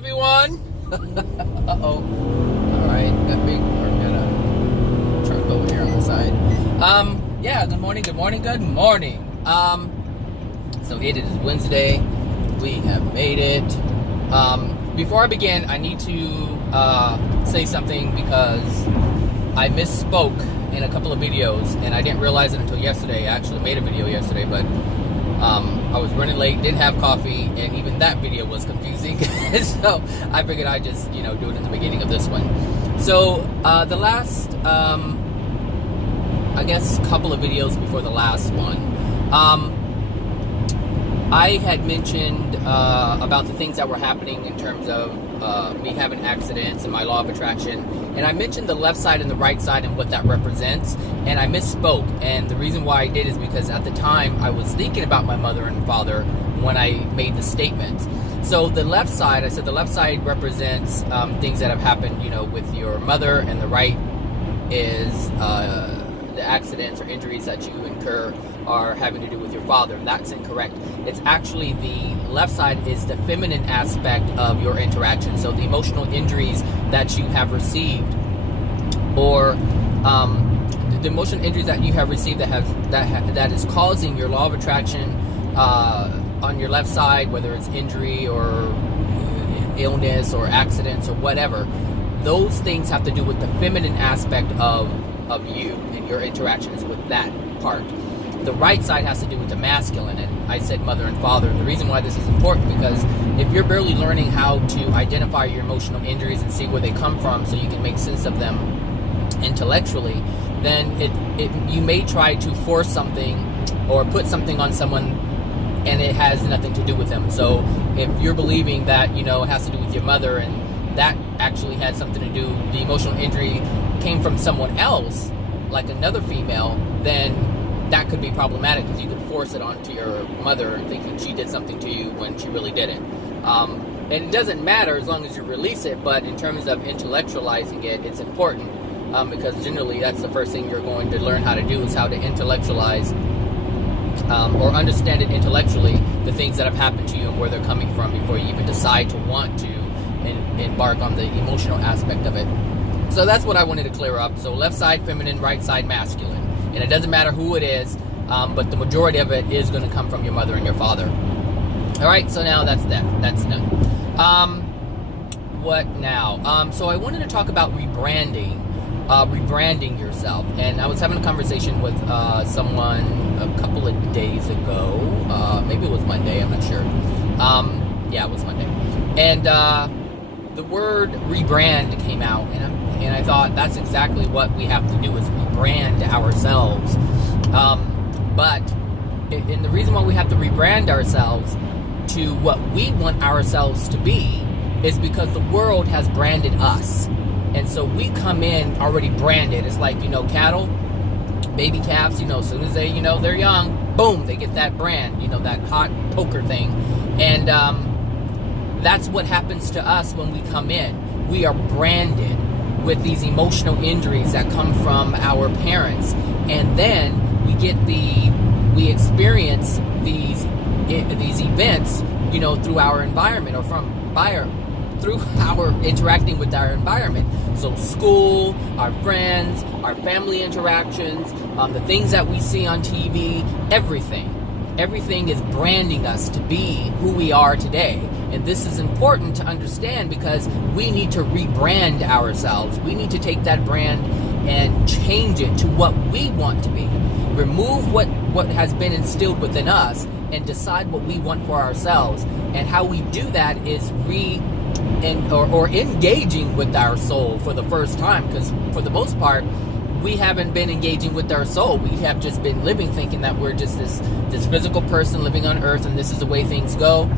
everyone. Uh-oh. Alright, got a truck over here on the side. Yeah, good morning. So it is Wednesday. We have made it. Before I begin, I need to say something because I misspoke in a couple of videos, and I didn't realize it until yesterday. I actually made a video yesterday, but I was running late, didn't have coffee, and even that video was confusing. So I figured I'd just, do it in the beginning of this one. So the last, I guess, couple of videos before the last one, I had mentioned about the things that were happening in terms of me having accidents and my law of attraction. And I mentioned the left side and the right side and what that represents. And I misspoke. And the reason why I did is because at the time I was thinking about my mother and father when I made the statement. So the left side, I said the left side represents things that have happened, with your mother, and the right is the accidents or injuries that you incur are having to do with your father. That's incorrect. It's actually the left side is the feminine aspect of your interaction. So the emotional injuries that you have received, or the emotional injuries that you have received that is causing your law of attraction on your left side, whether it's injury or illness or accidents or whatever. Those things have to do with the feminine aspect of you and your interactions with that part. The right side has to do with the masculine, and I said mother and father. And the reason why this is important, because if you're barely learning how to identify your emotional injuries and see where they come from so you can make sense of them intellectually, then you may try to force something or put something on someone and it has nothing to do with them. So if you're believing that, it has to do with your mother, and that actually had something to do, the emotional injury came from someone else, like another female, then that could be problematic, because you could force it onto your mother thinking she did something to you when she really didn't. And it doesn't matter as long as you release it, but in terms of intellectualizing it, it's important, because generally that's the first thing you're going to learn how to do, is how to intellectualize or understand it intellectually, the things that have happened to you and where they're coming from, before you even decide to want to embark on the emotional aspect of it. So that's what I wanted to clear up. So left side feminine, right side masculine. And it doesn't matter who it is, but the majority of it is going to come from your mother and your father. All right, so now that's that. That's done. What now? So I wanted to talk about rebranding yourself. And I was having a conversation with someone a couple of days ago. Maybe it was Monday, I'm not sure. Yeah, it was Monday. And the word rebrand came out, and I thought that's exactly what we have to do, is rebrand ourselves. And the reason why we have to rebrand ourselves to what we want ourselves to be is because the world has branded us. And so we come in already branded. It's like, cattle, baby calves, as soon as they, they're young, boom, they get that brand, that hot poker thing. And that's what happens to us when we come in. We are branded with these emotional injuries that come from our parents, and then we experience these events, through our environment, or through our interacting with our environment. So school, our friends, our family interactions, the things that we see on TV, everything is branding us to be who we are today. And this is important to understand, because we need to rebrand ourselves. We need to take that brand and change it to what we want to be. Remove what has been instilled within us and decide what we want for ourselves. And how we do that is engaging with our soul for the first time, because for the most part, we haven't been engaging with our soul. We have just been living thinking that we're just this physical person living on earth, and this is the way things go.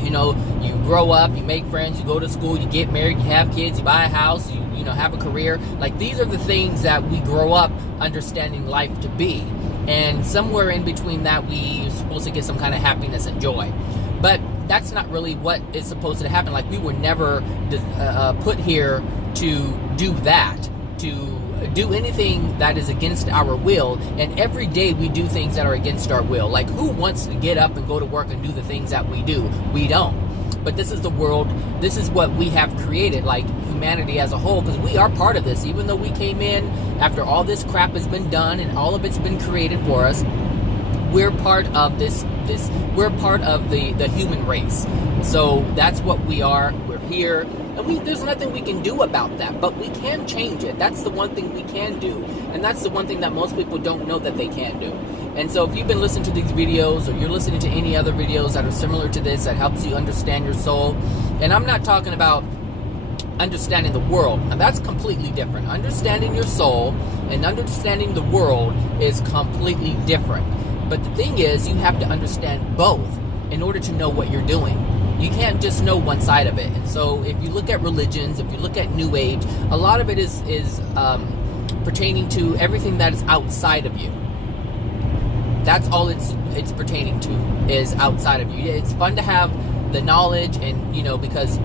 You grow up, you make friends, you go to school, you get married, you have kids, you buy a house, you have a career. Like, these are the things that we grow up understanding life to be. And somewhere in between that, we're supposed to get some kind of happiness and joy. But that's not really what is supposed to happen. Like, we were never put here to do that, to do anything that is against our will. And every day we do things that are against our will. Like, who wants to get up and go to work and do the things that we do? We don't. but this is the world, this is what we have created, like humanity as a whole, because we are part of this. Even though we came in after all this crap has been done and all of it's been created for us, we're part of this we're part of the human race. So that's what we are. We're here, and there's nothing we can do about that, but we can change it. That's the one thing we can do, and that's the one thing that most people don't know that they can do. And so if you've been listening to these videos, or you're listening to any other videos that are similar to this, that helps you understand your soul, and I'm not talking about understanding the world, and that's completely different. Understanding your soul and understanding the world is completely different. But the thing is, you have to understand both in order to know what you're doing. You can't just know one side of it. And so if you look at religions, if you look at New Age, a lot of it is pertaining to everything that is outside of you. That's all it's pertaining to, is outside of you. It's fun to have the knowledge, and because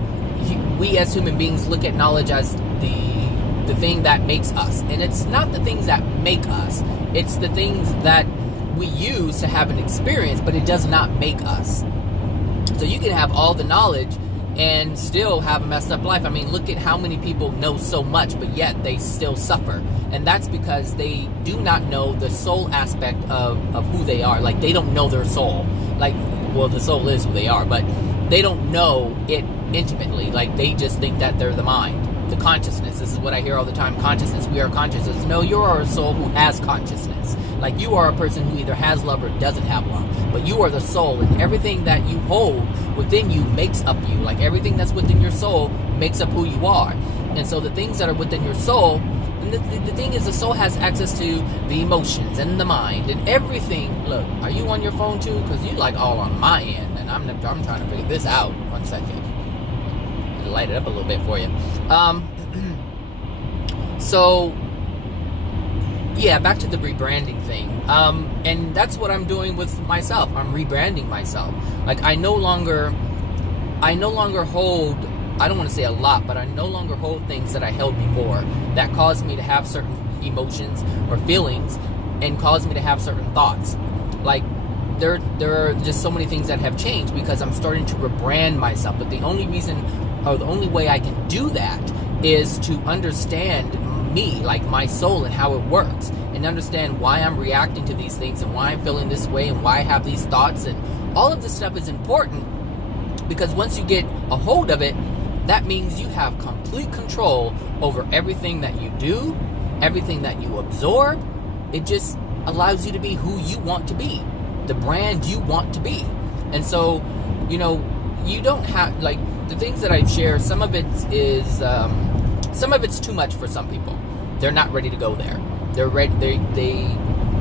we as human beings look at knowledge as the thing that makes us. And it's not the things that make us. It's the things that we use to have an experience, but it does not make us. So you can have all the knowledge and still have a messed up life. I mean, look at how many people know so much, but yet they still suffer. And that's because they do not know the soul aspect of who they are. Like, they don't know their soul. Like, well, the soul is who they are, but they don't know it intimately. Like, they just think that they're the mind, the consciousness. This is what I hear all the time. Consciousness. We are consciousness. No, you are a soul who has consciousness. Like, you are a person who either has love or doesn't have love. But you are the soul, and everything that you hold within you makes up you. Like, everything that's within your soul makes up who you are. And so the things that are within your soul, and the thing is, the soul has access to the emotions and the mind and everything. Look, are you on your phone too? Because you like all on my end, and I'm trying to figure this out. 1 second. I'll light it up a little bit for you. So yeah, back to the rebranding thing. And that's what I'm doing with myself. I'm rebranding myself. Like, I no longer hold, I don't want to say a lot, but I no longer hold things that I held before that caused me to have certain emotions or feelings and caused me to have certain thoughts. Like, there are just so many things that have changed because I'm starting to rebrand myself. But the only reason, or the only way I can do that, is to understand me, like my soul, and how it works, and understand why I'm reacting to these things and why I'm feeling this way and why I have these thoughts. And all of this stuff is important, because once you get a hold of it, that means you have complete control over everything that you do, everything that you absorb. It just allows you to be who you want to be, the brand you want to be. And so, you don't have, like, the things that I share, some of it is some of it's too much for some people. They're not ready to go there. They're ready. They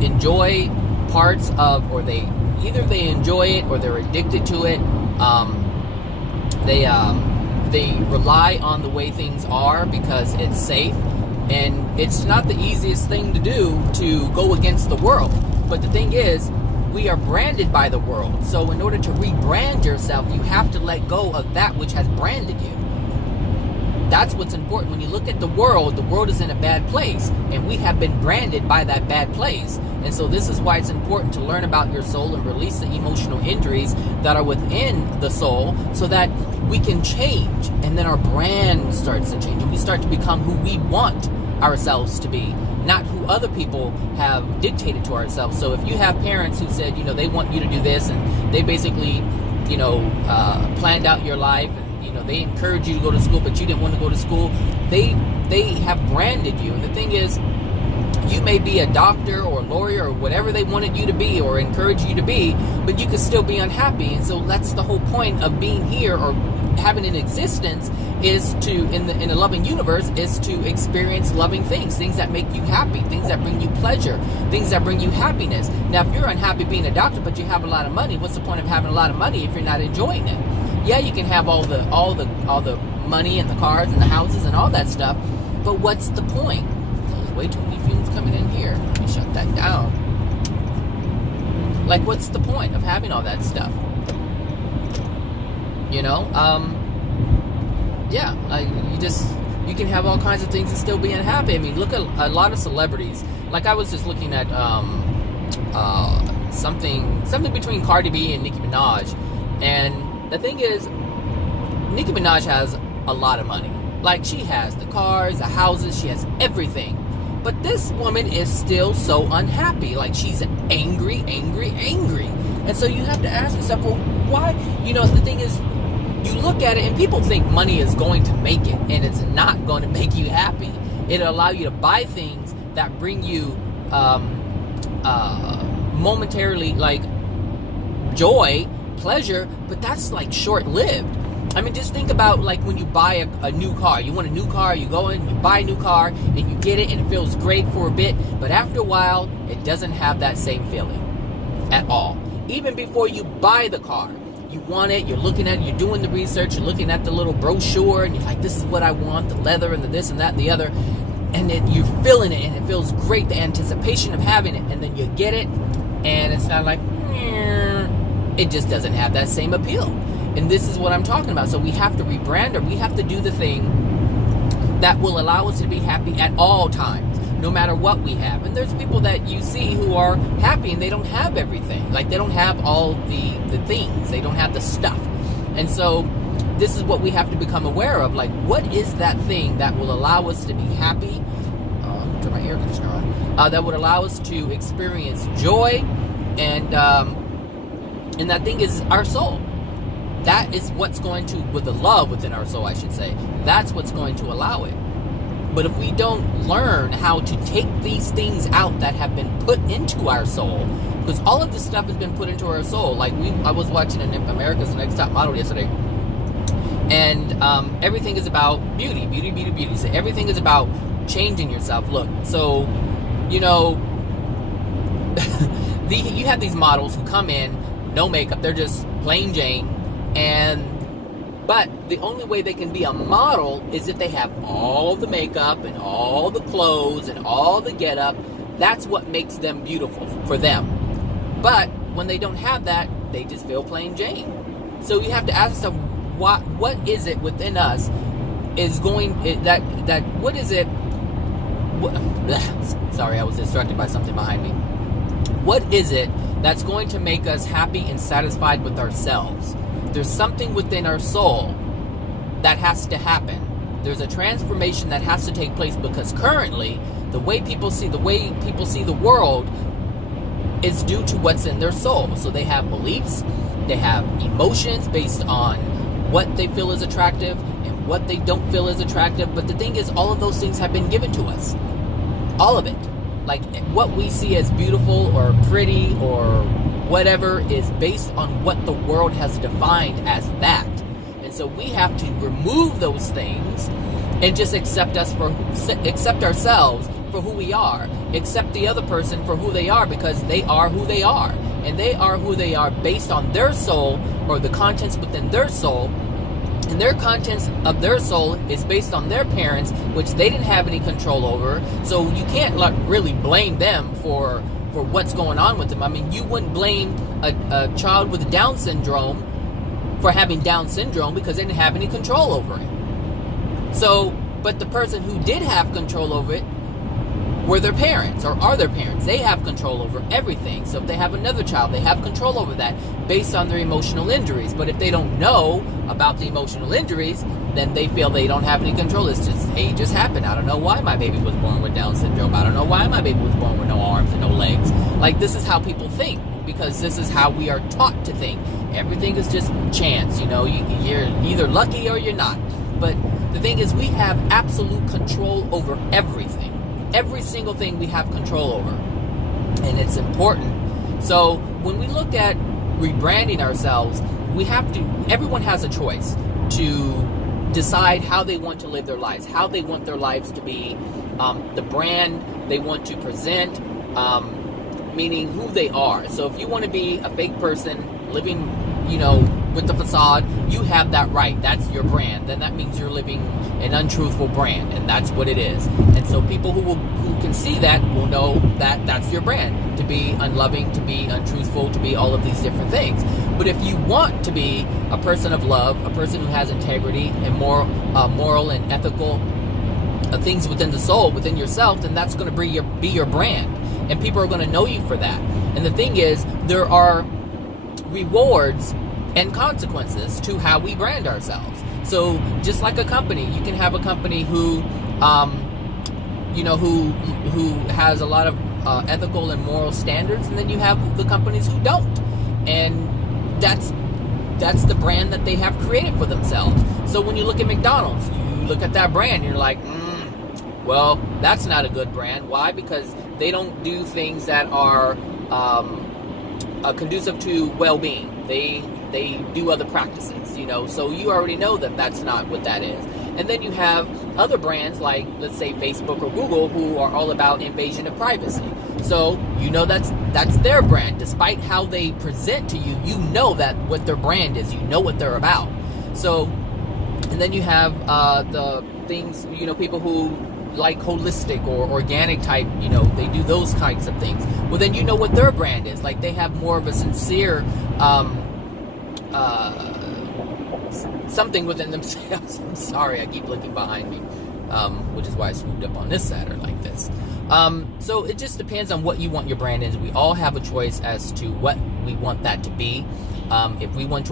enjoy parts of, or they enjoy it or they're addicted to it. They rely on the way things are because it's safe, and it's not the easiest thing to do to go against the world. But the thing is, we are branded by the world. So in order to rebrand yourself, you have to let go of that which has branded you. That's what's important. When you look at the world is in a bad place, and we have been branded by that bad place. And so this is why it's important to learn about your soul and release the emotional injuries that are within the soul, so that we can change, and then our brand starts to change, and we start to become who we want ourselves to be, not who other people have dictated to ourselves. So if you have parents who said, they want you to do this, and they basically, planned out your life, they encourage you to go to school, but you didn't want to go to school. They have branded you. And the thing is, you may be a doctor or a lawyer or whatever they wanted you to be or encourage you to be, but you could still be unhappy. And so that's the whole point of being here or having an existence, is to, in a loving universe, is to experience loving things that make you happy, things that bring you pleasure, things that bring you happiness. Now, if you're unhappy being a doctor, but you have a lot of money, what's the point of having a lot of money if you're not enjoying it? Yeah, you can have all the money and the cars and the houses and all that stuff, but what's the point? There's way too many fumes coming in here. Let me shut that down. Like, what's the point of having all that stuff? You can have all kinds of things and still be unhappy. I mean, look at a lot of celebrities. Like, I was just looking at something between Cardi B and Nicki Minaj, and the thing is, Nicki Minaj has a lot of money. Like, she has the cars, the houses, she has everything. But this woman is still so unhappy. Like, she's angry. And so you have to ask yourself, well, why? You know, the thing is, you look at it and people think money is going to make it, and it's not going to make you happy. It'll allow you to buy things that bring you momentarily, like, joy, pleasure, but that's like short-lived. I mean, just think about, like, when you buy a new car. You want a new car, you go in, you buy a new car, and you get it, and it feels great for a bit, but after a while, it doesn't have that same feeling at all. Even before you buy the car, you want it, you're looking at it, you're doing the research, you're looking at the little brochure, and you're like, this is what I want, the leather, and the this, and that, and the other, and then you're feeling it, and it feels great, the anticipation of having it, and then you get it, and it's not like, it just doesn't have that same appeal. And this is what I'm talking about. So we have to rebrand her. We have to do the thing that will allow us to be happy at all times, no matter what we have. And there's people that you see who are happy and they don't have everything. Like, they don't have all the things. They don't have the stuff. And so this is what we have to become aware of. Like, what is that thing that will allow us to be happy? Turn my air conditioner on. That would allow us to experience joy. And that thing is our soul. That is what's going to, with the love within our soul, I should say, that's what's going to allow it. But if we don't learn how to take these things out that have been put into our soul, because all of this stuff has been put into our soul. Like, I was watching America's Next Top Model yesterday, and everything is about beauty. So everything is about changing yourself. Look, so, you know, you have these models who come in, no makeup, they're just plain Jane. But the only way they can be a model is if they have all the makeup and all the clothes and all the get-up. That's what makes them beautiful for them. But when they don't have that, they just feel plain Jane. So you have to ask yourself, what is it within us is going, what is it, sorry, I was distracted by something behind me. What is it that's going to make us happy and satisfied with ourselves? There's something within our soul that has to happen. There's a transformation that has to take place, because currently the way people see the world is due to what's in their soul. So they have beliefs, they have emotions based on what they feel is attractive and what they don't feel is attractive. But the thing is, all of those things have been given to us. All of it. Like, what we see as beautiful or pretty or whatever is based on what the world has defined as that. And so we have to remove those things and just accept ourselves for who we are. Accept the other person for who they are, because they are who they are. And they are who they are based on their soul, or the contents within their soul. And their contents of their soul is based on their parents, which they didn't have any control over. So you can't really blame them for what's going on with them. I mean, you wouldn't blame a child with Down syndrome for having Down syndrome, because they didn't have any control over it. So, but the person who did have control over it were their parents, or are their parents. They have control over everything. So if they have another child, they have control over that based on their emotional injuries. But if they don't know about the emotional injuries, then they feel they don't have any control. It's just, hey, it just happened. I don't know why my baby was born with Down syndrome. I don't know why my baby was born with no arms and no legs. Like, this is how people think, because this is how we are taught to think. Everything is just chance, you know. You're either lucky or you're not. But the thing is, we have absolute control over everything. Every single thing we have control over. And it's important. So when we look at rebranding ourselves, everyone has a choice to decide how they want to live their lives, how they want their lives to be, the brand they want to present, meaning who they are. So if you want to be a fake person living, you know, with the facade, you have that right. That's your brand. Then that means you're living an untruthful brand, and that's what it is. And so people who can see that will know that that's your brand, to be unloving, to be untruthful, to be all of these different things. But if you want to be a person of love, a person who has integrity and moral and ethical things within the soul, within yourself, then that's going to be your brand, and people are going to know you for that. And the thing is, there are rewards and consequences to how we brand ourselves. So just like a company, you can have a company who who has a lot of ethical and moral standards, and then you have the companies who don't, and that's the brand that they have created for themselves. So when you look at McDonald's, you look at that brand, you're like, well, that's not a good brand. Why? Because they don't do things that are conducive to well-being. They do other practices, so you already know that that's not what that is. And then you have other brands like, let's say, Facebook or Google, who are all about invasion of privacy. So that's their brand. Despite how they present to you, you know that what their brand is. You know what they're about. So, and then you have the things, people who like holistic or organic type, they do those kinds of things. Well, then you know what their brand is. Like, they have more of a sincere something within themselves. I'm sorry, I keep looking behind me, which is why I swooped up on this side or like this. So it just depends on what you want your brand is. We all have a choice as to what we want that to be. If we want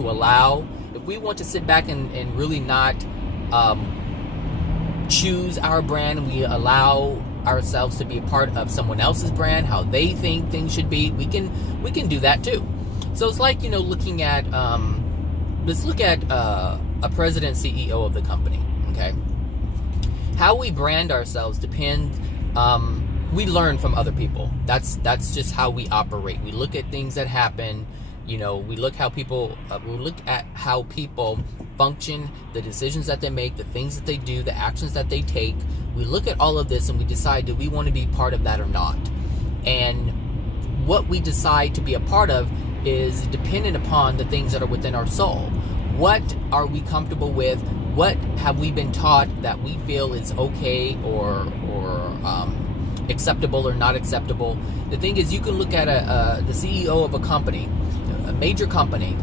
to sit back and really not choose our brand, and we allow ourselves to be a part of someone else's brand, how they think things should be, we can do that too. So it's like, looking at let's look at a president, CEO of the company. Okay, how we brand ourselves depends. We learn from other people. That's just how we operate. We look at things that happen. We look at how people function, the decisions that they make, the things that they do, the actions that they take. We look at all of this and we decide, do we want to be part of that or not? And what we decide to be a part of is dependent upon the things that are within our soul. What are we comfortable with? What have we been taught that we feel is okay or acceptable or not acceptable? The thing is, you can look at the CEO of a company, a major company,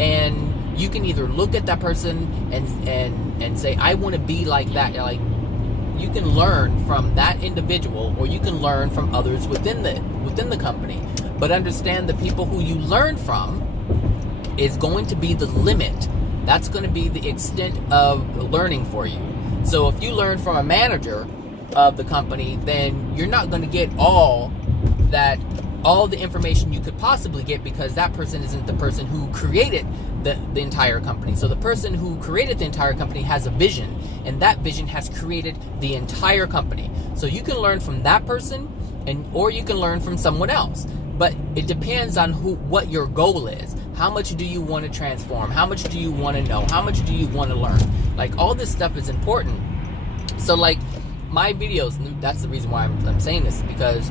and you can either look at that person and say, I want to be like that. Like, you can learn from that individual, or you can learn from others within the company. But understand, the people who you learn from is going to be the limit. That's going to be the extent of learning for you. So if you learn from a manager of the company, then you're not going to get all the information you could possibly get, because that person isn't the person who created the entire company. So the person who created the entire company has a vision, and that vision has created the entire company. So you can learn from that person, or you can learn from someone else. But it depends on what your goal is. How much do you want to transform? How much do you want to know? How much do you want to learn? Like, all this stuff is important. So, like, my videos, that's the reason why I'm saying this, because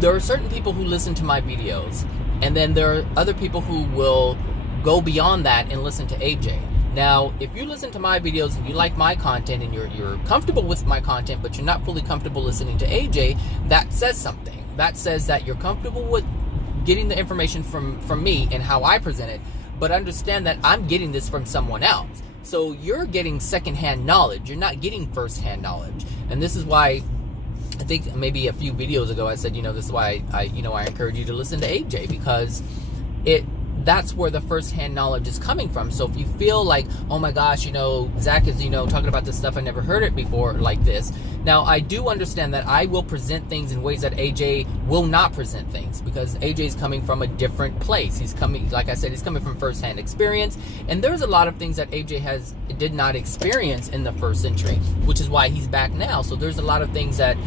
there are certain people who listen to my videos, and then there are other people who will go beyond that and listen to AJ. Now, if you listen to my videos and you like my content and you're comfortable with my content, but you're not fully comfortable listening to AJ, that says something. That says that you're comfortable with getting the information from me and how I present it, but understand that I'm getting this from someone else. So you're getting secondhand knowledge. You're not getting firsthand knowledge. And this is why, I think maybe a few videos ago I said, this is why I encourage you to listen to AJ, because that's where the first-hand knowledge is coming from. So if you feel like, oh my gosh, Zach is, talking about this stuff, I never heard it before like this. Now, I do understand that I will present things in ways that AJ will not present things, because AJ is coming from a different place. He's coming, like I said, he's coming from first-hand experience, and there's a lot of things that AJ did not experience in the first century, which is why he's back now. So there's a lot of things that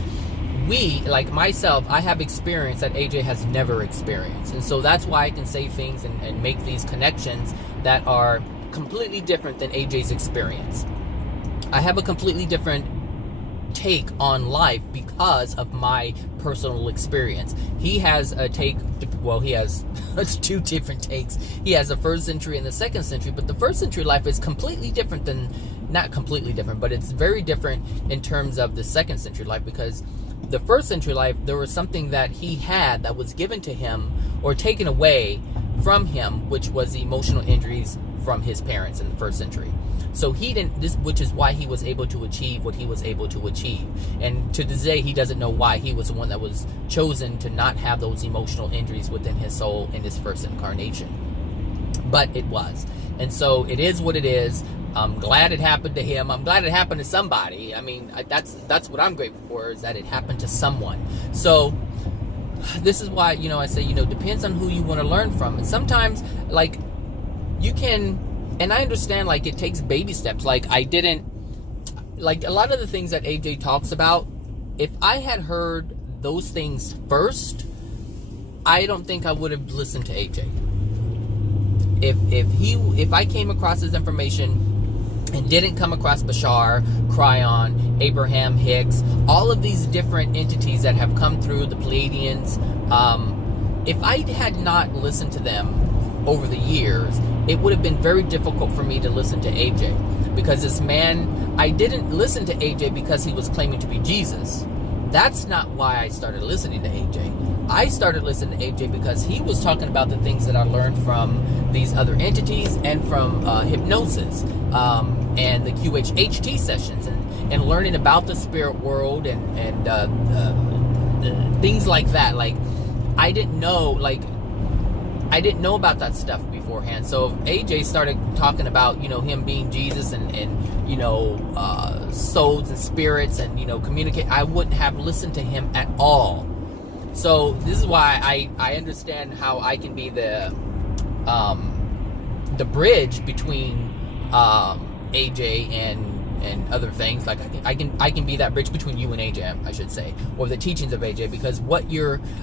like myself, I have experience that AJ has never experienced. And so that's why I can say things and make these connections that are completely different than AJ's experience. I have a completely different take on life because of my personal experience. He has a take, he has two different takes. He has a first century and the second century, but the first century life is completely different not completely different, but it's very different in terms of the second century life, because the first century life, there was something that he had that was given to him or taken away from him, which was the emotional injuries from his parents in the first century. So which is why he was able to achieve what he was able to achieve. And to this day, he doesn't know why he was the one that was chosen to not have those emotional injuries within his soul in his first incarnation. but it was. And so it is what it is. I'm glad it happened to him. I'm glad it happened to somebody. I mean, that's what I'm grateful for, is that it happened to someone. So this is why, I say, depends on who you want to learn from. And sometimes, like, you can, and I understand, like, it takes baby steps. Like, I didn't, like, a lot of the things that AJ talks about, if I had heard those things first, I don't think I would have listened to AJ. If I came across his information and didn't come across Bashar, Cryon, Abraham Hicks, all of these different entities that have come through, the Pleiadians, if I had not listened to them over the years, it would have been very difficult for me to listen to AJ. Because this man, I didn't listen to AJ because he was claiming to be Jesus. That's not why I started listening to AJ. I started listening to AJ because he was talking about the things that I learned from these other entities and from hypnosis and the QHHT sessions and learning about the spirit world and things like that. Like, I didn't know about that stuff beforehand. So if AJ started talking about, him being Jesus and souls and spirits and, communicate, I wouldn't have listened to him at all. So this is why I understand how I can be the bridge between AJ and other things. Like, I can be that bridge between you and AJ, I should say, or the teachings of AJ, because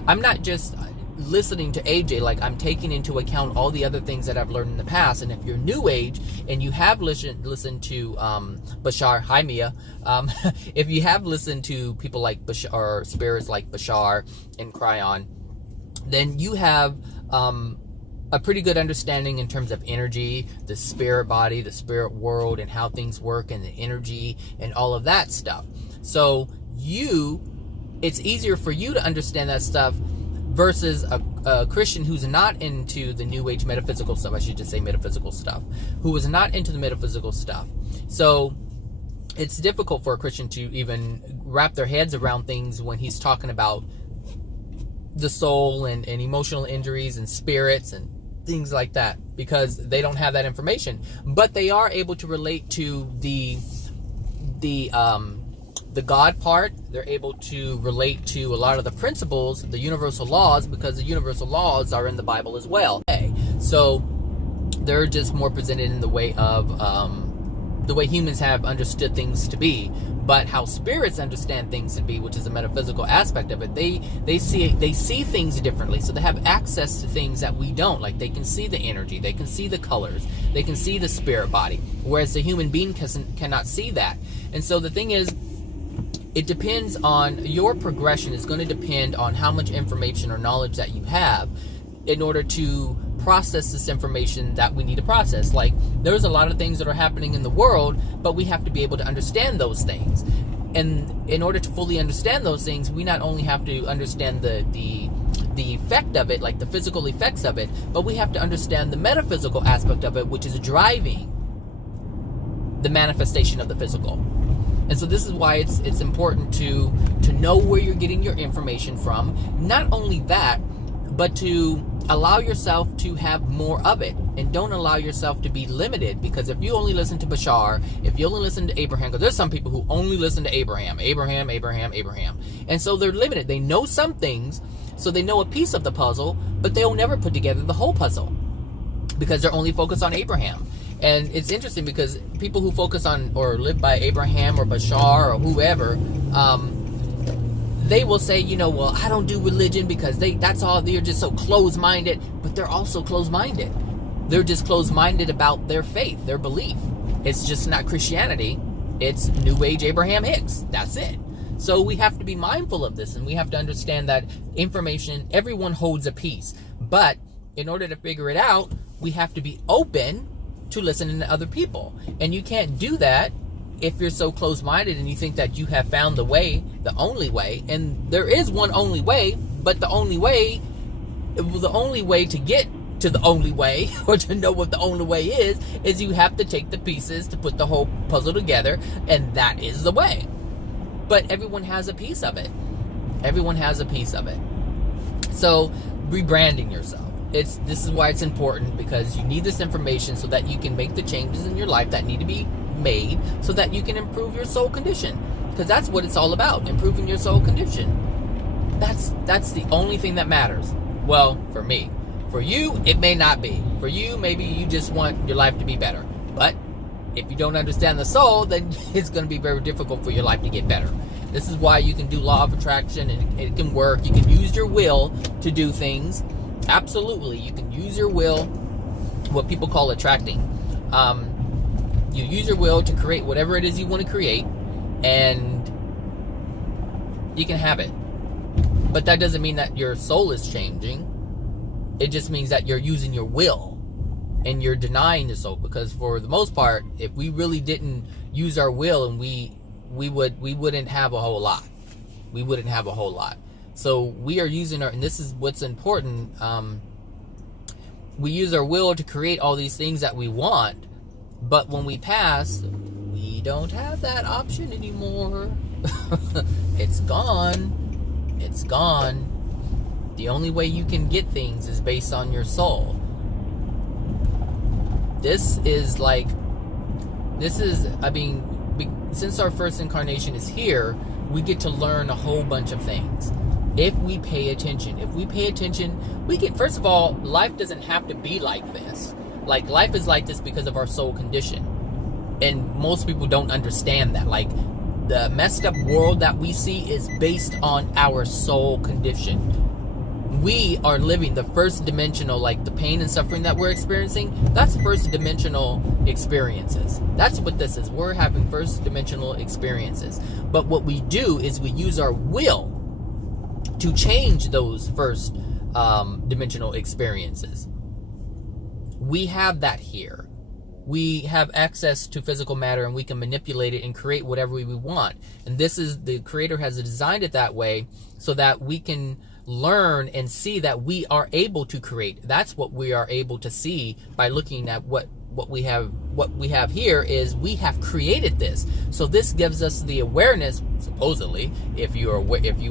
I'm not just listening to AJ, like, I'm taking into account all the other things that I've learned in the past. And if you're new age and you have listened to Bashar, hi Mia, if you have listened to people like Bashar, or spirits like Bashar and Cryon, then you have a pretty good understanding in terms of energy, the spirit body, the spirit world, and how things work, and the energy and all of that stuff. So it's easier for you to understand that stuff versus a Christian who's not into the New Age metaphysical stuff. I should just say metaphysical stuff. Who is not into the metaphysical stuff. So it's difficult for a Christian to even wrap their heads around things when he's talking about the soul and emotional injuries and spirits and things like that, because they don't have that information. But they are able to relate to the God part. They're able to relate to a lot of the principles, the universal laws, because the universal laws are in the Bible as well. Okay. So they're just more presented in the way of the way humans have understood things to be. But how spirits understand things to be, which is a metaphysical aspect of it, they see things differently. So they have access to things that we don't. Like, they can see the energy, they can see the colors, they can see the spirit body, whereas the human being cannot see that. And so the thing is, it depends on your progression. Is going to depend on how much information or knowledge that you have in order to process this information that we need to process. Like, there's a lot of things that are happening in the world, but we have to be able to understand those things. And in order to fully understand those things, we not only have to understand the effect of it, like the physical effects of it, but we have to understand the metaphysical aspect of it, which is driving the manifestation of the physical. And so this is why it's important to know where you're getting your information from. Not only that, but to allow yourself to have more of it, and don't allow yourself to be limited. Because if you only listen to Bashar, if you only listen to Abraham, because there's some people who only listen to Abraham, and so they're limited. They know some things, so they know a piece of the puzzle, but they'll never put together the whole puzzle because they're only focused on Abraham. And it's interesting because people who focus on or live by Abraham or Bashar or whoever, they will say, well, I don't do religion because they're just so closed-minded. But they're also closed-minded. They're just closed-minded about their faith, their belief. It's just not Christianity. It's New Age Abraham Hicks. That's it. So we have to be mindful of this, and we have to understand that information, everyone holds a piece. But in order to figure it out, we have to be open to listening to other people. And you can't do that if you're so close-minded and you think that you have found the way, the only way. And there is one only way, but the only way to get to the only way, or to know what the only way is you have to take the pieces to put the whole puzzle together, and that is the way. But everyone has a piece of it. Everyone has a piece of it. So, rebranding yourself. this is why it's important, because you need this information so that you can make the changes in your life that need to be made so that you can improve your soul condition. Because that's what it's all about, improving your soul condition. That's the only thing that matters. Well, for me. For you, it may not be. For you, maybe you just want your life to be better. But if you don't understand the soul, then it's going to be very difficult for your life to get better. This is why you can do law of attraction, and it can work. You can use your will to do things. Absolutely. You can use your will, what people call attracting. You use your will to create whatever it is you want to create, and you can have it. But that doesn't mean that your soul is changing. It just means that you're using your will and you're denying the soul. Because for the most part, if we really didn't use our will, and we wouldn't have a whole lot. We wouldn't have a whole lot. So we are using our, and this is what's important. We use our will to create all these things that we want, but when we pass, we don't have that option anymore. It's gone. It's gone. The only way you can get things is based on your soul. Since our first incarnation is here, we get to learn a whole bunch of things. If we pay attention, we can, first of all, life doesn't have to be like this. Like, life is like this because of our soul condition. And most people don't understand that. Like, the messed up world that we see is based on our soul condition. We are living the first dimensional, like the pain and suffering that we're experiencing, that's first dimensional experiences. That's what this is. We're having first dimensional experiences. But what we do is we use our will to change those first dimensional experiences. We have that here. We have access to physical matter, and we can manipulate it and create whatever we want. And this is, the Creator has designed it that way so that we can learn and see that we are able to create. That's what we are able to see by looking at what we have. What we have here is we have created this. So this gives us the awareness, supposedly, if you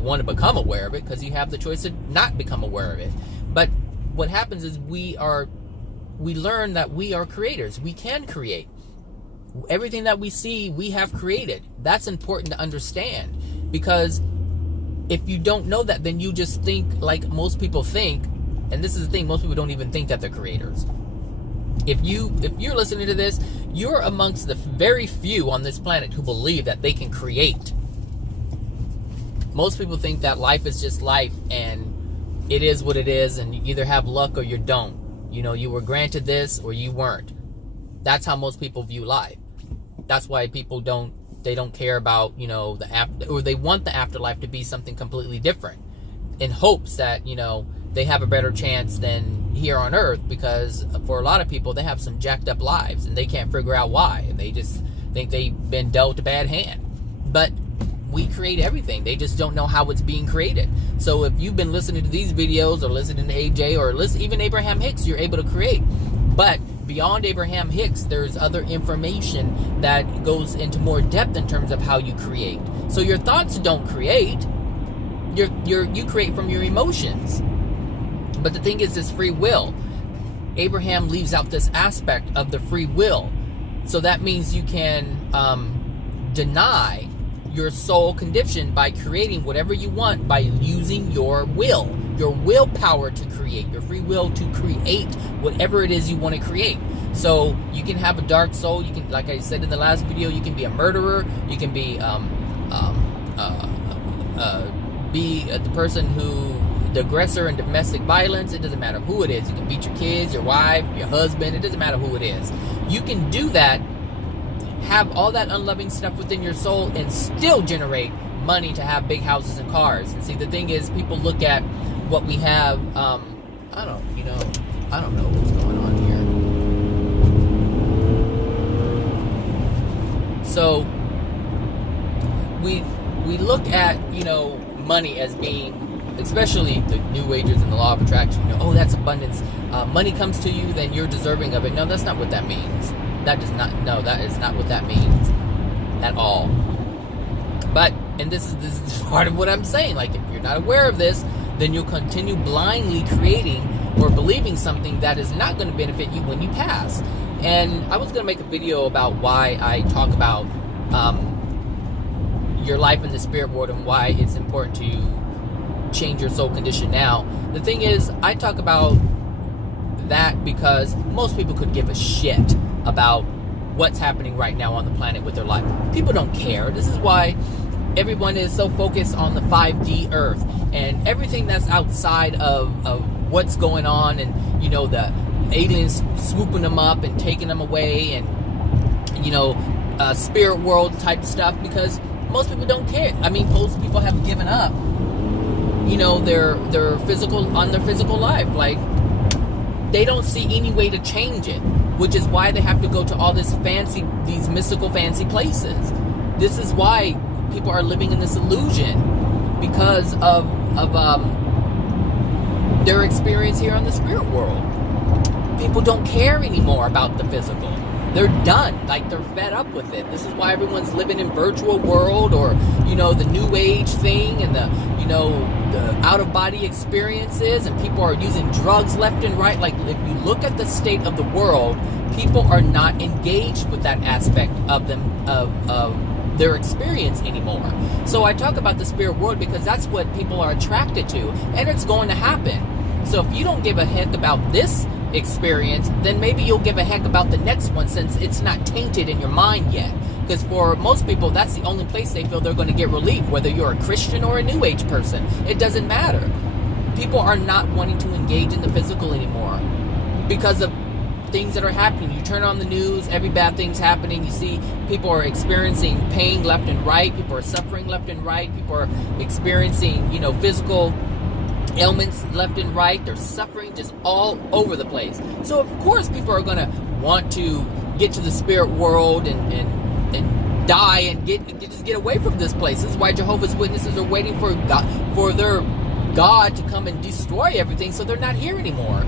want to become aware of it, because you have the choice to not become aware of it. But what happens is we learn that we are creators. We can create. Everything that we see, we have created. That's important to understand, because if you don't know that, then you just think like most people think, and this is the thing, most people don't even think that they're creators. If you're listening to this, you're amongst the very few on this planet who believe that they can create. Most people think that life is just life, and it is what it is, and you either have luck or you don't. You know, you were granted this or you weren't. That's how most people view life. That's why people don't care about, the after, or they want the afterlife to be something completely different, in hopes that, they have a better chance than here on earth, because for a lot of people, they have some jacked up lives and they can't figure out why, and they just think they've been dealt a bad hand. But we create everything. They just don't know how it's being created. So if you've been listening to these videos, or listening to AJ, or even Abraham Hicks, you're able to create. But beyond Abraham Hicks, there's other information that goes into more depth in terms of how you create. So your thoughts don't create. You create from your emotions. But the thing is, this free will. Abraham leaves out this aspect of the free will. So that means you can deny your soul condition by creating whatever you want, by using your willpower to create, your free will to create whatever it is you want to create. So you can have a dark soul. You can, like I said in the last video, you can be a murderer. You can be the person the aggressor in domestic violence. It doesn't matter who it is. You can beat your kids, your wife, your husband. It doesn't matter who it is. You can do that, have all that unloving stuff within your soul, and still generate money to have big houses and cars. And see, the thing is, people look at what we have. I don't know what's going on here. So we look at money as being, especially the New Agers and the law of attraction. That's abundance. Money comes to you, then you're deserving of it. No, that's not what that means. That is not what that means at all. But, and this is part of what I'm saying. Like, if you're not aware of this, then you'll continue blindly creating or believing something that is not going to benefit you when you pass. And I was going to make a video about why I talk about your life in the spirit world and why it's important to change your soul condition now. The thing is, I talk about that because most people could give a shit about what's happening right now on the planet with their life. People don't care. This is why everyone is so focused on the 5D Earth and everything that's outside of what's going on, and you know, the aliens swooping them up and taking them away, and you know, spirit world type stuff, because most people don't care. I mean, most people have given up, you know, their physical life. Like, they don't see any way to change it, which is why they have to go to all these mystical fancy places. This is why people are living in this illusion, because of their experience here on the spirit world. People don't care anymore about the physical. They're done. Like, they're fed up with it. This is why everyone's living in virtual world, or, you know, the new age thing, and the, you know, the out-of-body experiences, and people are using drugs left and right. Like, if you look at the state of the world, people are not engaged with that aspect of them, of their experience anymore. So I talk about the spirit world because that's what people are attracted to, and it's going to happen. So if you don't give a heck about this experience, then maybe you'll give a heck about the next one, since it's not tainted in your mind yet. Because for most people, that's the only place they feel they're going to get relief, whether you're a Christian or a New Age person. It doesn't matter. People are not wanting to engage in the physical anymore because of things that are happening. You turn on the news, every bad thing's happening. You see people are experiencing pain left and right. People are suffering left and right. People are experiencing, you know, physical ailments left and right. They're suffering just all over the place. So of course people are going to want to get to the spirit world and die and get away from this place. This is why Jehovah's Witnesses are waiting for their God to come and destroy everything, so they're not here anymore.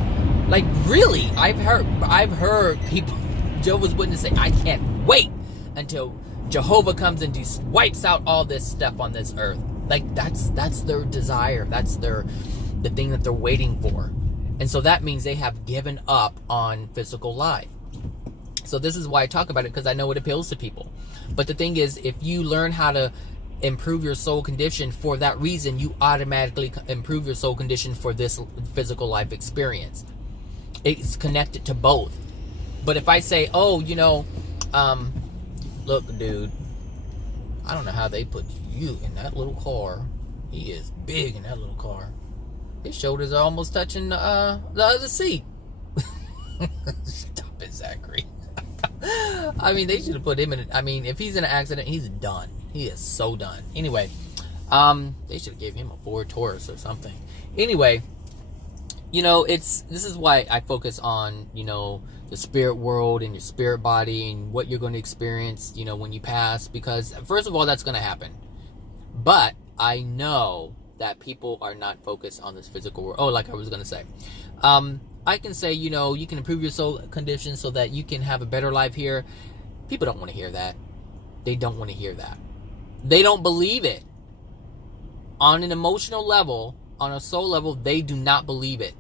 Like, really, I've heard people, Jehovah's Witnesses, say, I can't wait until Jehovah comes and wipes out all this stuff on this earth. Like, that's their desire. That's the thing that they're waiting for. And so that means they have given up on physical life. So this is why I talk about it, because I know it appeals to people. But the thing is, if you learn how to improve your soul condition for that reason, you automatically improve your soul condition for this physical life experience. It's connected to both. But if I say, oh, you know, look, dude, I don't know how they put you in that little car. He is big in that little car. His shoulders are almost touching the other seat. Stop it, Zachary. I mean, they should have put him in it. I mean, if he's in an accident, he's done. He is so done. Anyway, they should have gave him a Ford Taurus or something. Anyway, you know, this is why I focus on, you know, the spirit world and your spirit body and what you're going to experience, you know, when you pass. Because first of all, that's going to happen. But I know that people are not focused on this physical world. Oh, like I was going to say. I can say, you know, you can improve your soul condition so that you can have a better life here. People don't want to hear that. They don't want to hear that. They don't believe it. On an emotional level, on a soul level, they do not believe it.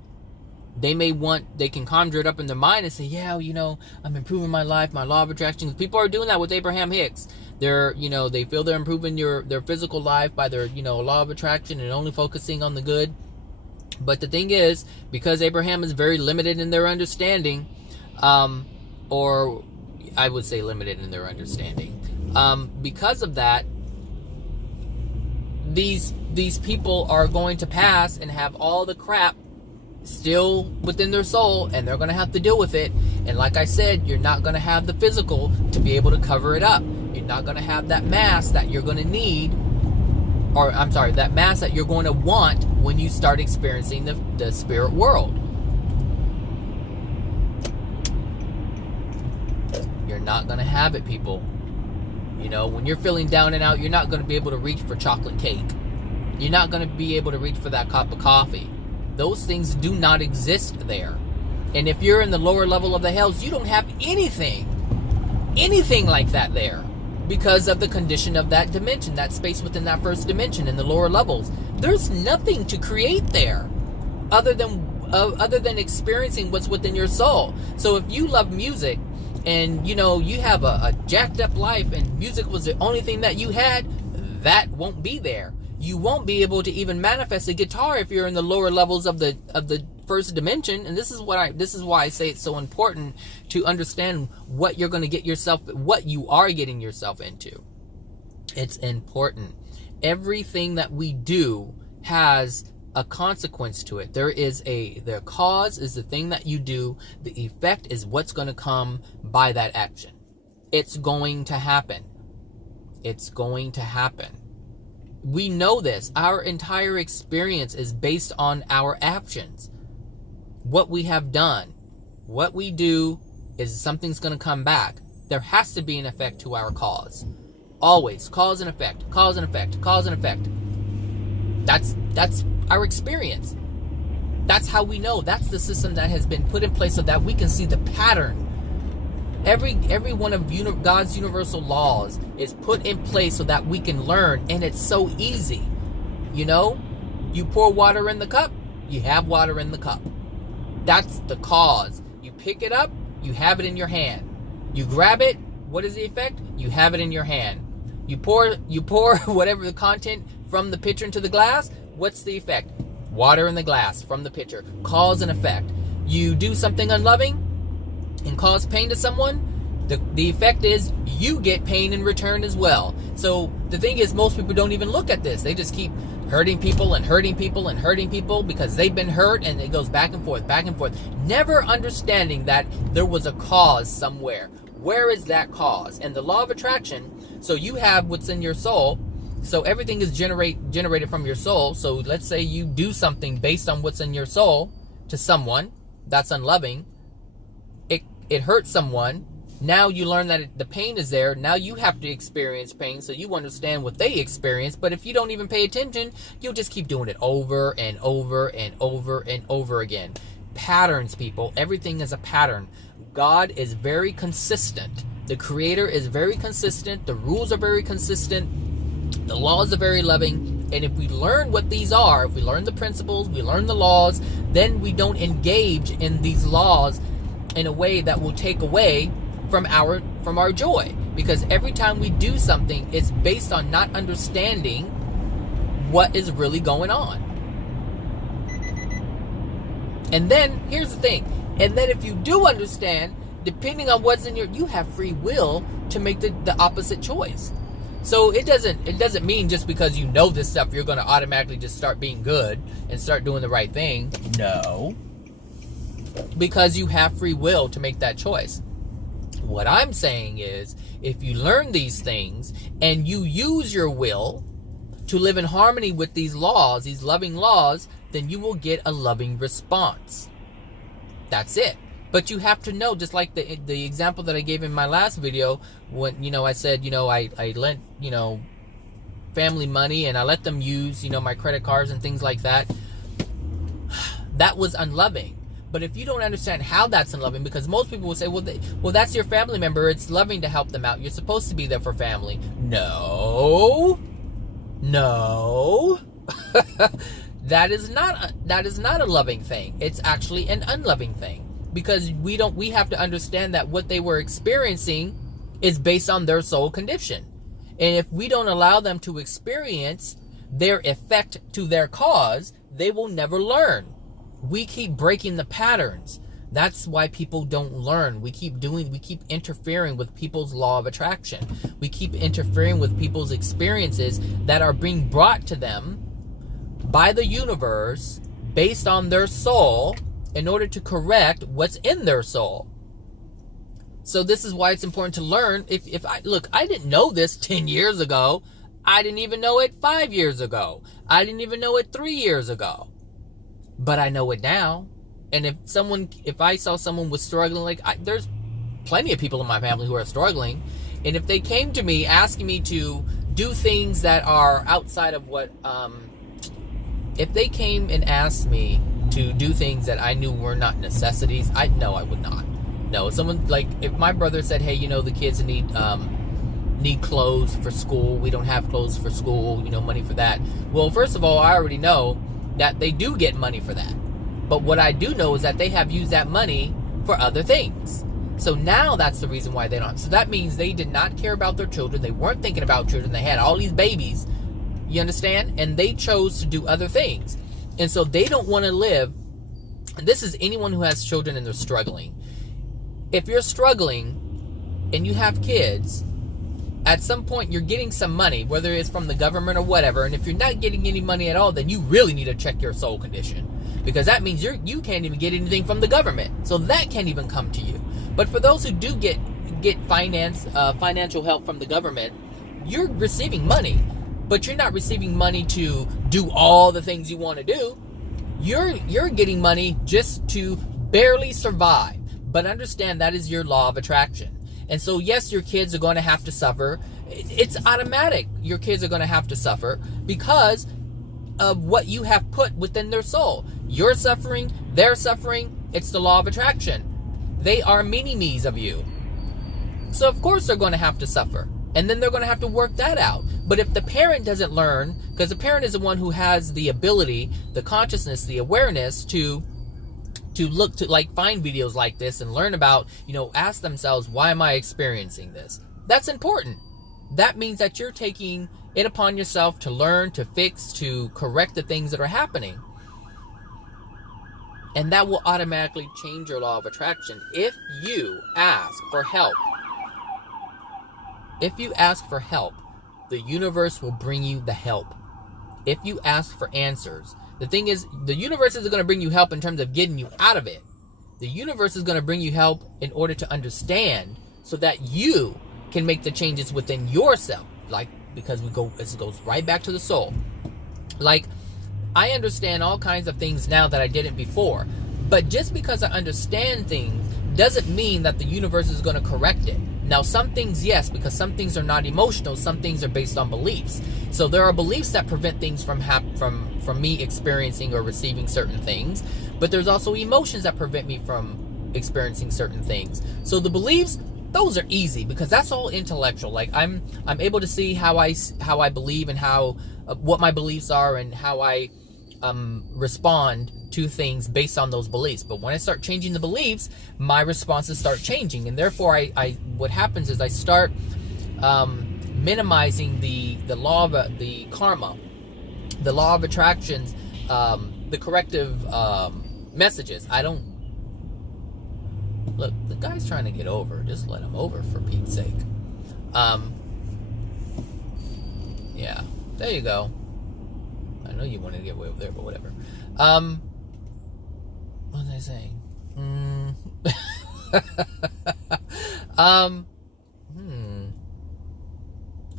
They can conjure it up in their mind and say, yeah, you know, I'm improving my life, my law of attraction. People are doing that with Abraham Hicks. They're, you know, they feel they're improving their physical life by their, you know, law of attraction and only focusing on the good. But the thing is, because Abraham is very limited in their understanding, or I would say limited in their understanding, because of that, these people are going to pass and have all the crap still within their soul, and they're going to have to deal with it. And like I said, you're not going to have the physical to be able to cover it up. You're not going to have that mask that you're going to need, or I'm sorry, that mask that you're going to want when you start experiencing the spirit world. You're not going to have it, people. You know, when you're feeling down and out, you're not going to be able to reach for chocolate cake. You're not going to be able to reach for that cup of coffee. Those things do not exist there. And if you're in the lower level of the hells, you don't have anything like that there, because of the condition of that dimension, that space within that first dimension in the lower levels. There's nothing to create there other than other than experiencing what's within your soul. So if you love music and you have a jacked up life and music was the only thing that you had, that won't be there. You won't be able to even manifest a guitar if you're in the lower levels of the first dimension. And this is why I say it's so important to understand what you're going to get yourself, what you are getting yourself into. It's important. Everything that we do has a consequence to it. The cause is the thing that you do. The effect is what's going to come by that action. It's going to happen. It's going to happen. We know this. Our entire experience is based on our actions. What we have done. What we do is something's going to come back. There has to be an effect to our cause. Always. Cause and effect. Cause and effect. Cause and effect. That's our experience. That's how we know. That's the system that has been put in place so that we can see the pattern. Every one of God's universal laws is put in place so that we can learn, and it's so easy. You pour water in the cup, you have water in the cup. That's the cause. You pick it up, you have it in your hand. You grab it, what is the effect? You have it in your hand. You pour whatever the content from the pitcher into the glass, what's the effect? Water in the glass from the pitcher. Cause and effect. You do something unloving and cause pain to someone, the effect is you get pain in return as well. So the thing is, most people don't even look at this. They just keep hurting people and hurting people and hurting people because they've been hurt, and it goes back and forth, never understanding that there was a cause somewhere. Where is that cause? And the law of attraction, so you have what's in your soul. So everything is generated from your soul. So let's say you do something based on what's in your soul to someone that's unloving. It hurts someone. Now you learn that the pain is there. Now you have to experience pain so you understand what they experience. But if you don't even pay attention, you'll just keep doing it over and over and over and over again. Patterns, people. Everything is a pattern. God is very consistent. The Creator is very consistent. The rules are very consistent. The laws are very loving. And if we learn what these are, if we learn the principles, we learn the laws, then we don't engage in these laws in a way that will take away from our joy. Because every time we do something, it's based on not understanding what is really going on. And then here's the thing. And then if you do understand, depending on what's in you have free will to make the opposite choice. So it doesn't mean just because you know this stuff, you're going to automatically just start being good and start doing the right thing. No. Because you have free will to make that choice. What I'm saying is, if you learn these things and you use your will to live in harmony with these laws, these loving laws, then you will get a loving response. That's it. But you have to know, just like the example that I gave in my last video, when, I said, I lent, family money and I let them use, my credit cards and things like that. That was unloving. But if you don't understand how that's unloving, because most people will say, well, that's your family member. It's loving to help them out. You're supposed to be there for family. No. That is not a loving thing. It's actually an unloving thing. Because we have to understand that what they were experiencing is based on their soul condition. And if we don't allow them to experience their effect to their cause, they will never learn. We keep breaking the patterns. That's why people don't learn. We keep interfering with people's law of attraction. We keep interfering with people's experiences that are being brought to them by the universe based on their soul in order to correct what's in their soul. So this is why it's important to learn. I didn't know this 10 years ago. I didn't even know it 5 years ago. I didn't even know it 3 years ago. But I know it now. And if I saw someone was struggling, there's plenty of people in my family who are struggling. And if they came to me asking me to do things that are outside of what, if they came and asked me to do things that I knew were not necessities, I would not. No, someone, if my brother said, hey, the kids need clothes for school. We don't have clothes for school, money for that. Well, first of all, I already know that they do get money for that. But what I do know is that they have used that money for other things. So now that's the reason why they don't. So that means they did not care about their children. They weren't thinking about children. They had all these babies. You understand? And they chose to do other things. And so they don't want to live. And this is anyone who has children and they're struggling. If you're struggling and you have kids, at some point you're getting some money, whether it's from the government or whatever. And if you're not getting any money at all, then you really need to check your soul condition. Because that means you can't even get anything from the government. So that can't even come to you. But for those who do get financial help from the government, you're receiving money. But you're not receiving money to do all the things you want to do. You're getting money just to barely survive. But understand that is your law of attraction. And so, yes, your kids are going to have to suffer. It's automatic. Your kids are going to have to suffer because of what you have put within their soul. You're suffering. They're suffering. It's the law of attraction. They are mini-me's of you. So, of course, they're going to have to suffer. And then they're going to have to work that out. But if the parent doesn't learn, because the parent is the one who has the ability, the consciousness, the awareness to look to, like, find videos like this and learn about, ask themselves, why am I experiencing this? That's important. That means that you're taking it upon yourself to learn, to fix, to correct the things that are happening. And that will automatically change your law of attraction if you ask for help. If you ask for help, the universe will bring you the help. If you ask for answers, the thing is, the universe isn't going to bring you help in terms of getting you out of it. The universe is going to bring you help in order to understand so that you can make the changes within yourself. Because it goes right back to the soul. I understand all kinds of things now that I didn't before. But just because I understand things doesn't mean that the universe is going to correct it. Now, some things, yes, because some things are not emotional. Some things are based on beliefs. So there are beliefs that prevent things from me experiencing or receiving certain things. But there's also emotions that prevent me from experiencing certain things. So the beliefs, those are easy because that's all intellectual. I'm able to see how I believe and how what my beliefs are and how I respond to things based on those beliefs. But when I start changing the beliefs, my responses start changing, and therefore I what happens is I start minimizing the law of the karma, the law of attractions, the corrective messages. I don't look. The guy's trying to get over. Just let him over, for Pete's sake. Yeah, there you go. I know you wanted to get way over there, but whatever. What was I saying?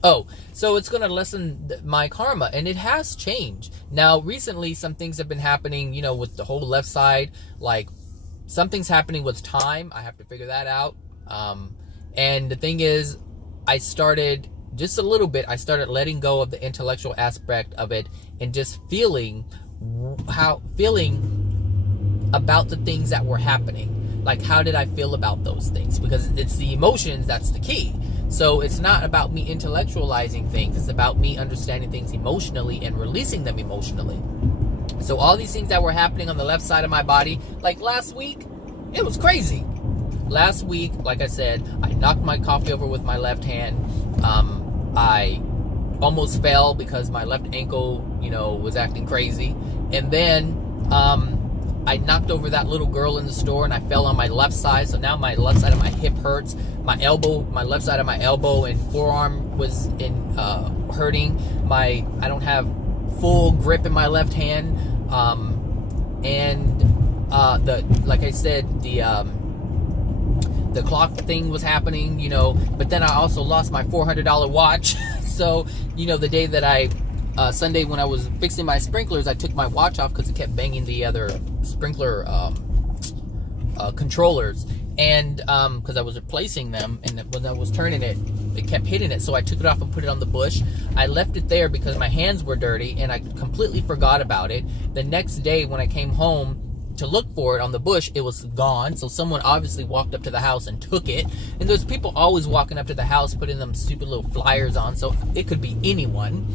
Oh, so it's going to lessen my karma, and it has changed. Now, recently, some things have been happening, with the whole left side. Something's happening with time. I have to figure that out. And the thing is, I started letting go of the intellectual aspect of it and just feeling about the things that were happening. How did I feel about those things? Because it's the emotions that's the key. So it's not about me intellectualizing things. It's about me understanding things emotionally and releasing them emotionally. So all these things that were happening on the left side of my body, last week, it was crazy. Last week, like I said, I knocked my coffee over with my left hand. I almost fell because my left ankle, was acting crazy. And then I knocked over that little girl in the store and I fell on my left side. So now my left side of my hip hurts. My left side of my elbow and forearm was hurting. I don't have full grip in my left hand. Like I said, the clock thing was happening, but then I also lost my $400 watch. So, the day that Sunday when I was fixing my sprinklers, I took my watch off because it kept banging the other sprinkler controllers. And because I was replacing them, and when I was turning it, it kept hitting it. So I took it off and put it on the bush. I left it there because my hands were dirty, and I completely forgot about it. The next day when I came home to look for it on the bush, it was gone. So someone obviously walked up to the house and took it. And there's people always walking up to the house putting them stupid little flyers on, so it could be anyone.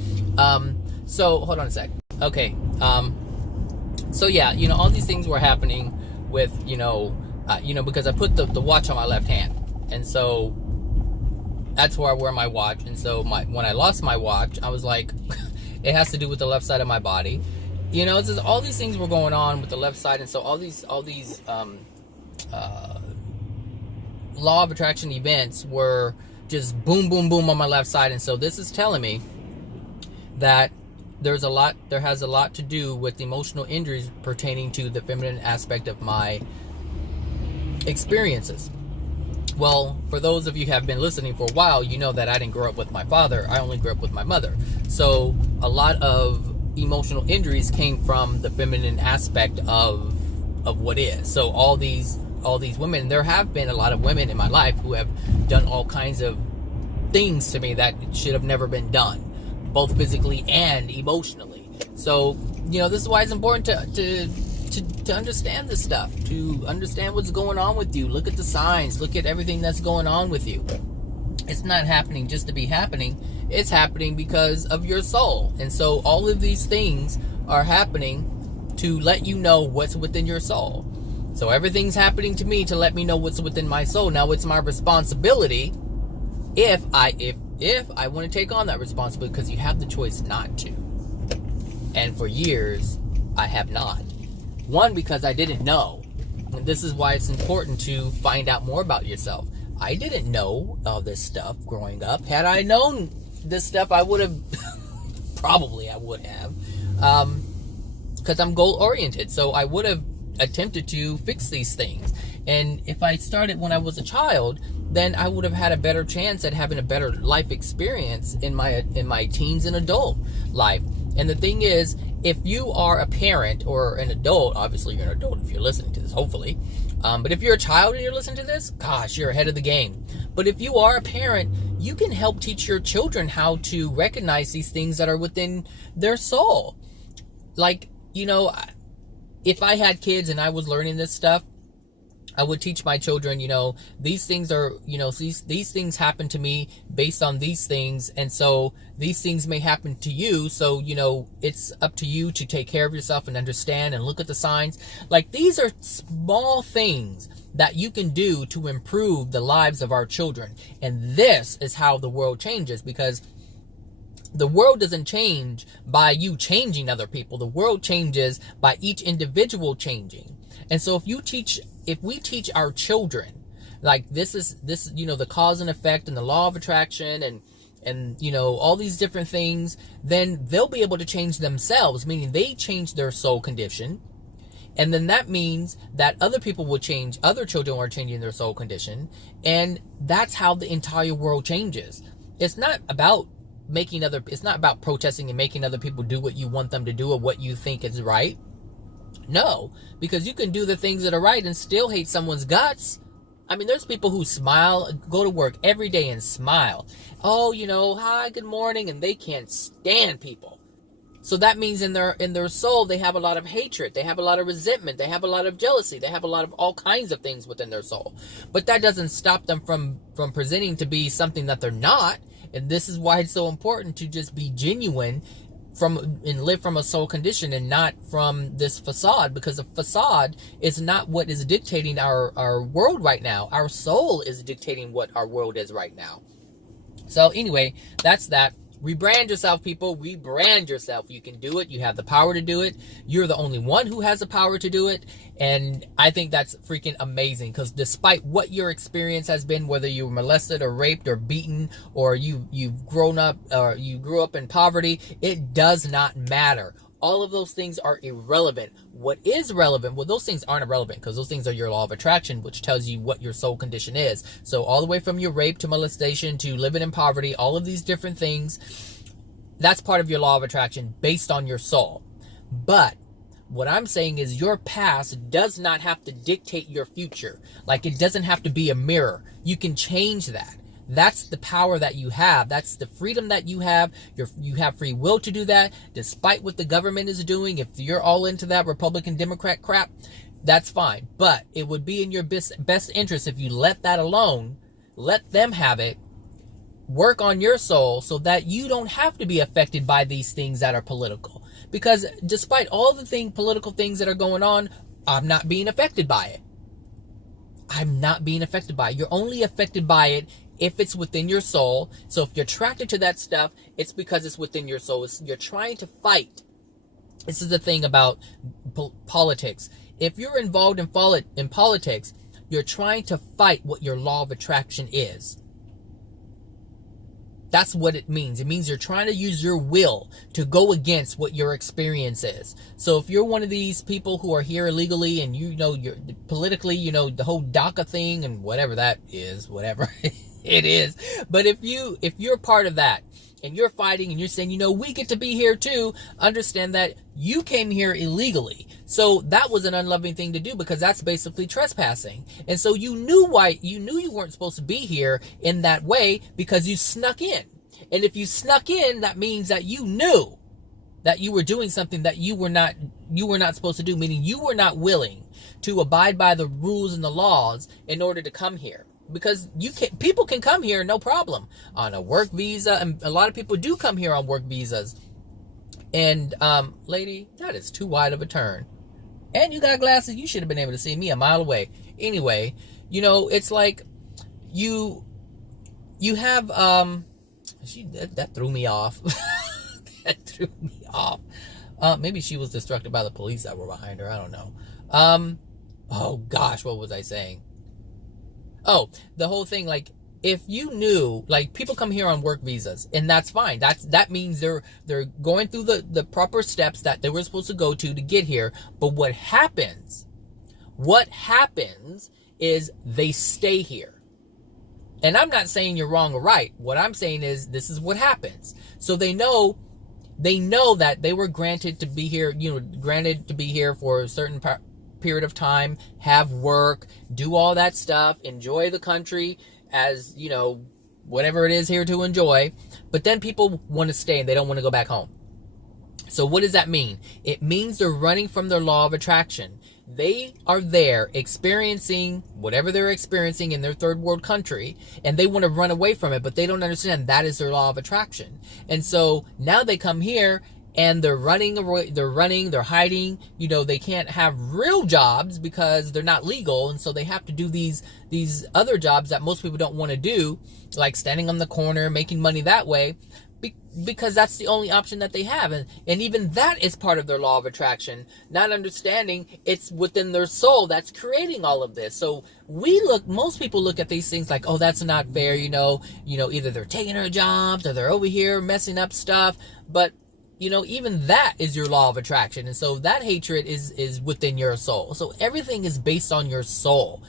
So hold on a sec. Okay. So yeah, all these things were happening with, because I put the watch on my left hand. And so that's where I wear my watch. And so when I lost my watch, I was like, it has to do with the left side of my body. It's just all these things were going on with the left side. And so all these law of attraction events were just boom, boom, boom on my left side. And so this is telling me that there has a lot to do with emotional injuries pertaining to the feminine aspect of my experiences. Well, for those of you who have been listening for a while, you know that I didn't grow up with my father. I only grew up with my mother. So a lot of emotional injuries came from the feminine aspect of what is. So all these women, there have been a lot of women in my life who have done all kinds of things to me that should have never been done, both physically and emotionally. So, this is why it's important to understand this stuff, to understand what's going on with you. Look at the signs, look at everything that's going on with you. It's not happening just to be happening. It's happening because of your soul. And so all of these things are happening to let you know what's within your soul. So everything's happening to me to let me know what's within my soul. Now it's my responsibility if I want to take on that responsibility, because you have the choice not to. And for years, I have not. One, because I didn't know. And this is why it's important to find out more about yourself. I didn't know all this stuff growing up. Had I known this stuff, I would have, probably I would have. Because I'm goal-oriented. So I would have attempted to fix these things. And if I started when I was a child, then I would have had a better chance at having a better life experience in my teens and adult life. And the thing is, if you are a parent or an adult, obviously you're an adult if you're listening to this, hopefully. But if you're a child and you're listening to this, gosh, you're ahead of the game. But if you are a parent, you can help teach your children how to recognize these things that are within their soul. Like, if I had kids and I was learning this stuff, I would teach my children, these things are, these things happen to me based on these things. And so these things may happen to you. So, it's up to you to take care of yourself and understand and look at the signs. Like, these are small things that you can do to improve the lives of our children. And this is how the world changes, because the world doesn't change by you changing other people. The world changes by each individual changing. And so if we teach our children, like this, the cause and effect and the law of attraction and all these different things, then they'll be able to change themselves, meaning they change their soul condition. And then that means that other people will change, other children are changing their soul condition. And that's how the entire world changes. It's not about protesting and making other people do what you want them to do or what you think is right. No, because you can do the things that are right and still hate someone's guts. I mean, there's people who smile, go to work every day and smile. Oh, hi, good morning, and they can't stand people. So that means in their soul, they have a lot of hatred, they have a lot of resentment, they have a lot of jealousy, they have a lot of all kinds of things within their soul. But that doesn't stop them from presenting to be something that they're not. And this is why it's so important to just be genuine and live from a soul condition and not from this facade, because a facade is not what is dictating our world right now. Our soul is dictating what our world is right now. So anyway, that's that. Rebrand yourself, people. Rebrand yourself. You can do it. You have the power to do it. You're the only one who has the power to do it. And I think that's freaking amazing, because despite what your experience has been, whether you were molested or raped or beaten, or you've grown up or you grew up in poverty, it does not matter. All of those things are irrelevant. What is relevant? Well, those things aren't irrelevant, because those things are your law of attraction, which tells you what your soul condition is. So all the way from your rape to molestation to living in poverty, all of these different things, that's part of your law of attraction based on your soul. But what I'm saying is your past does not have to dictate your future. Like, it doesn't have to be a mirror. You can change that. That's the power that you have. That's the freedom that you have. You have free will to do that, despite what the government is doing. If you're all into that Republican Democrat crap, that's fine. But it would be in your best interest if you let that alone, let them have it, work on your soul so that you don't have to be affected by these things that are political. Because despite all the political things that are going on, I'm not being affected by it. I'm not being affected by it. You're only affected by it if it's within your soul. So if you're attracted to that stuff, it's because it's within your soul. You're trying to fight. This is the thing about politics. If you're involved in politics, you're trying to fight what your law of attraction is. That's what it means. It means you're trying to use your will to go against what your experience is. So if you're one of these people who are here illegally and you're politically, the whole DACA thing and whatever that is, whatever it is. But if you're part of that and you're fighting and you're saying, we get to be here too, understand that you came here illegally. So that was an unloving thing to do, because that's basically trespassing. And so you knew you weren't supposed to be here in that way because you snuck in. And if you snuck in, that means that you knew that you were doing something that you were not supposed to do, meaning you were not willing to abide by the rules and the laws in order to come here. Because people can come here no problem on a work visa, and a lot of people do come here on work visas. And lady, that is too wide of a turn. And you got glasses. You should have been able to see me a mile away. Anyway, it's like you have that threw me off. That threw me off. Maybe she was distracted by the police that were behind her. I don't know. Oh gosh, what was I saying? Oh, the whole thing, like, if you knew, like, people come here on work visas, and that's fine. That means they're going through the proper steps that they were supposed to go to get here. But what happens is they stay here. And I'm not saying you're wrong or right. What I'm saying is this is what happens. So they know that they were granted to be here, for a certain period of time, have work, do all that stuff, enjoy the country as, whatever it is here to enjoy. But then people want to stay and they don't want to go back home. So what does that mean? It means they're running from their law of attraction. They are there experiencing whatever they're experiencing in their third world country, and they want to run away from it, but they don't understand that is their law of attraction. And so now they come here and they're running away, they're hiding, they can't have real jobs because they're not legal. And so they have to do these other jobs that most people don't want to do, like standing on the corner, making money that way, because that's the only option that they have. And even that is part of their law of attraction, not understanding it's within their soul that's creating all of this. So most people look at these things like, oh, that's not fair. Either they're taking our jobs or they're over here messing up stuff. But even that is your law of attraction. And so that hatred is within your soul. So everything is based on your soul.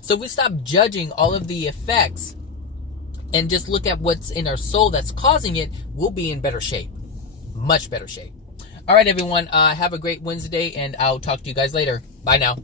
So if we stop judging all of the effects and just look at what's in our soul that's causing it, we'll be in better shape. Much better shape. All right, everyone. Have a great Wednesday, and I'll talk to you guys later. Bye now.